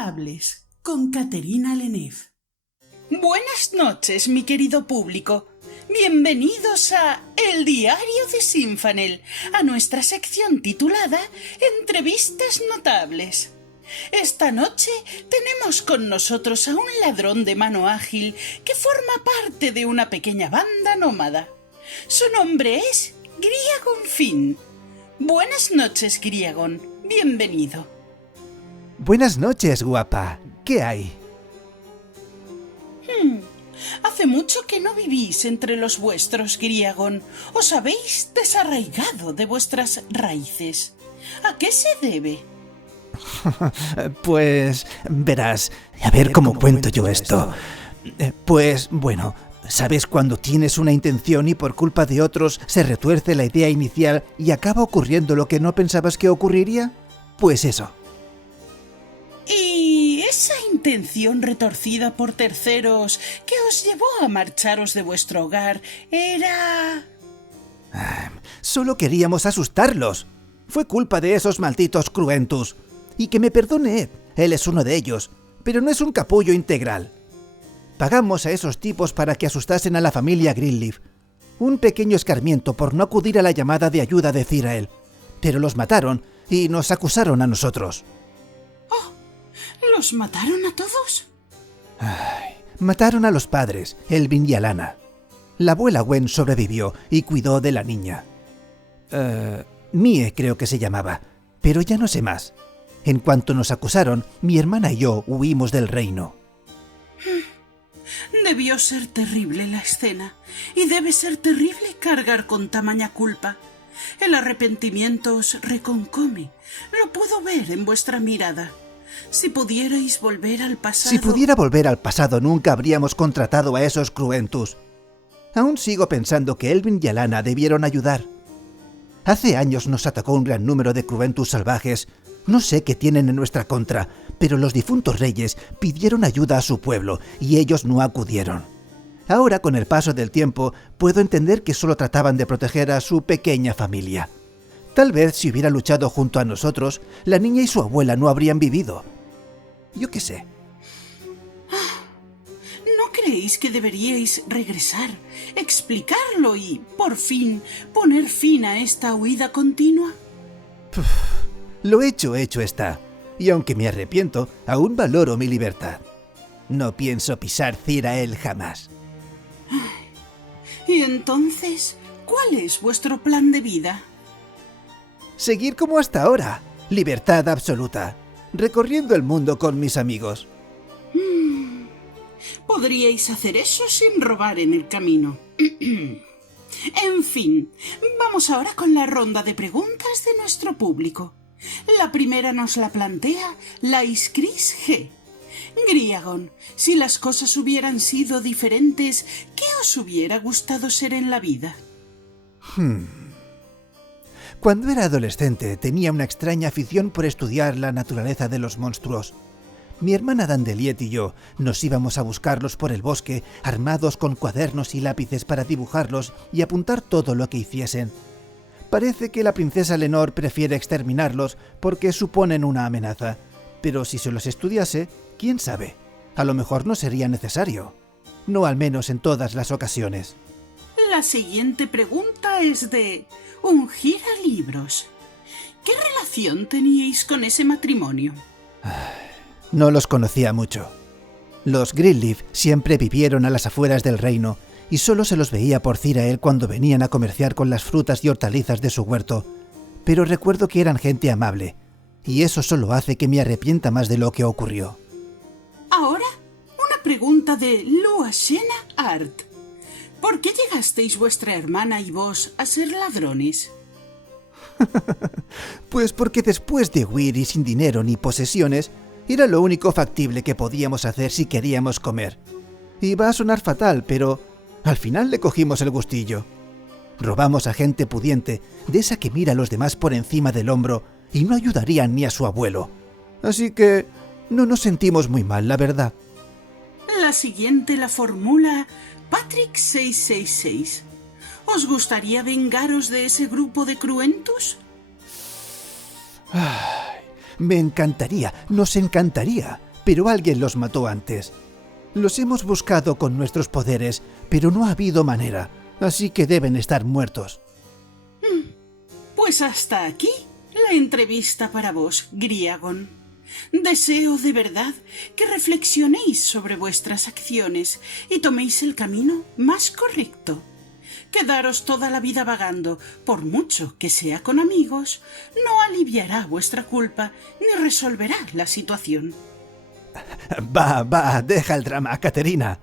Notables, con Caterina Lenef. Buenas noches, mi querido público. Bienvenidos a El Diario de Sinfanel, a nuestra sección titulada Entrevistas Notables. Esta noche tenemos con nosotros a un ladrón de mano ágil que forma parte de una pequeña banda nómada. Su nombre es Griagon Finn. Buenas noches, Griagon. Bienvenido. Buenas noches, guapa. ¿Qué hay? Hace mucho que no vivís entre los vuestros, Griagon. Os habéis desarraigado de vuestras raíces. ¿A qué se debe? Pues, verás, a ver cómo cuento yo esto. Pues, bueno, ¿sabes cuando tienes una intención y por culpa de otros se retuerce la idea inicial y acaba ocurriendo lo que no pensabas que ocurriría? Pues eso. ¿Y esa intención retorcida por terceros que os llevó a marcharos de vuestro hogar era...? Solo queríamos asustarlos. Fue culpa de esos malditos Cruentus. Y que me perdone Ed, él es uno de ellos, pero no es un capullo integral. Pagamos a esos tipos para que asustasen a la familia Greenleaf. Un pequeño escarmiento por no acudir a la llamada de ayuda de Zirael. Pero los mataron y nos acusaron a nosotros. ¿Los mataron a todos? Mataron a los padres, Elvin y Alana. La abuela Gwen sobrevivió y cuidó de la niña. Mie creo que se llamaba, pero ya no sé más. En cuanto nos acusaron, mi hermana y yo huimos del reino. Debió ser terrible la escena, y debe ser terrible cargar con tamaña culpa. El arrepentimiento os reconcome. Lo puedo ver en vuestra mirada. Si pudierais volver al pasado... Si pudiera volver al pasado, nunca habríamos contratado a esos Cruentus. Aún sigo pensando que Elvin y Alana debieron ayudar. Hace años nos atacó un gran número de Cruentus salvajes. No sé qué tienen en nuestra contra, pero los difuntos reyes pidieron ayuda a su pueblo y ellos no acudieron. Ahora, con el paso del tiempo, puedo entender que solo trataban de proteger a su pequeña familia. Tal vez si hubiera luchado junto a nosotros, la niña y su abuela no habrían vivido. Yo qué sé. ¿No creéis que deberíais regresar, explicarlo y, por fin, poner fin a esta huida continua? Lo hecho está. Y aunque me arrepiento, aún valoro mi libertad. No pienso pisar Zirael jamás. ¿Y entonces, cuál es vuestro plan de vida? Seguir como hasta ahora. Libertad absoluta. Recorriendo el mundo con mis amigos. Podríais hacer eso sin robar en el camino. En fin, vamos ahora con la ronda de preguntas de nuestro público. La primera nos la plantea Lais Chris G. Griagon, si las cosas hubieran sido diferentes, ¿qué os hubiera gustado ser en la vida? Cuando era adolescente tenía una extraña afición por estudiar la naturaleza de los monstruos. Mi hermana Dandeliet y yo nos íbamos a buscarlos por el bosque, armados con cuadernos y lápices para dibujarlos y apuntar todo lo que hiciesen. Parece que la princesa Lenore prefiere exterminarlos porque suponen una amenaza, pero si se los estudiase, quién sabe, a lo mejor no sería necesario. No al menos en todas las ocasiones. La siguiente pregunta es de un giralibros. ¿Qué relación teníais con ese matrimonio? No los conocía mucho. Los Greenleaf siempre vivieron a las afueras del reino y solo se los veía por Zirael cuando venían a comerciar con las frutas y hortalizas de su huerto, pero recuerdo que eran gente amable, y eso solo hace que me arrepienta más de lo que ocurrió. Ahora, una pregunta de Luashena Art. ¿Por qué llegasteis vuestra hermana y vos a ser ladrones? Pues porque después de huir y sin dinero ni posesiones, era lo único factible que podíamos hacer si queríamos comer. Iba a sonar fatal, pero al final le cogimos el gustillo. Robamos a gente pudiente, de esa que mira a los demás por encima del hombro y no ayudarían ni a su abuelo. Así que no nos sentimos muy mal, la verdad. La siguiente la formula Patrick 666. ¿Os gustaría vengaros de ese grupo de Cruentus? Me encantaría, nos encantaría, pero alguien los mató antes. Los hemos buscado con nuestros poderes, pero no ha habido manera, así que deben estar muertos. Pues hasta aquí la entrevista para vos, Griagon. Deseo de verdad que reflexionéis sobre vuestras acciones y toméis el camino más correcto. Quedaros toda la vida vagando, por mucho que sea con amigos, no aliviará vuestra culpa ni resolverá la situación. Va, deja el drama, Caterina.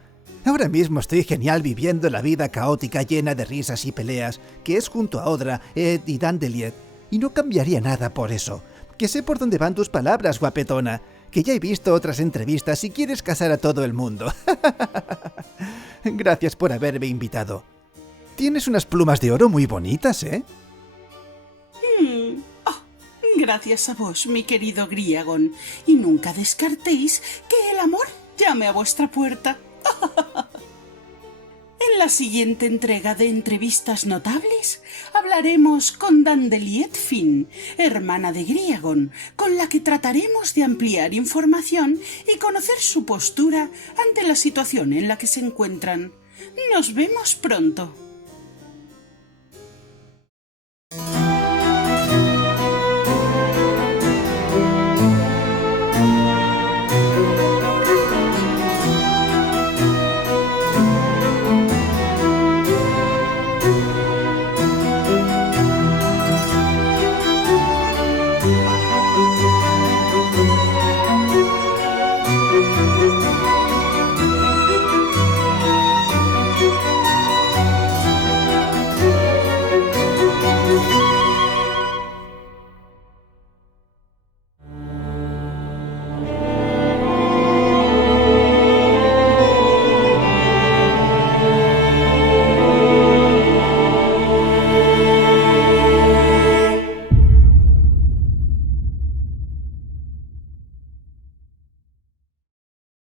Ahora mismo estoy genial viviendo la vida caótica llena de risas y peleas que es junto a Odra, Ed y Dandeliet, y no cambiaría nada por eso. Que sé por dónde van tus palabras, guapetona, que ya he visto otras entrevistas y quieres casar a todo el mundo. Gracias por haberme invitado. Tienes unas plumas de oro muy bonitas, ¿eh? Gracias a vos, mi querido Griagon, y nunca descartéis que el amor llame a vuestra puerta. En la siguiente entrega de Entrevistas Notables hablaremos con Dandeliet Finn, hermana de Griagon, con la que trataremos de ampliar información y conocer su postura ante la situación en la que se encuentran. Nos vemos pronto.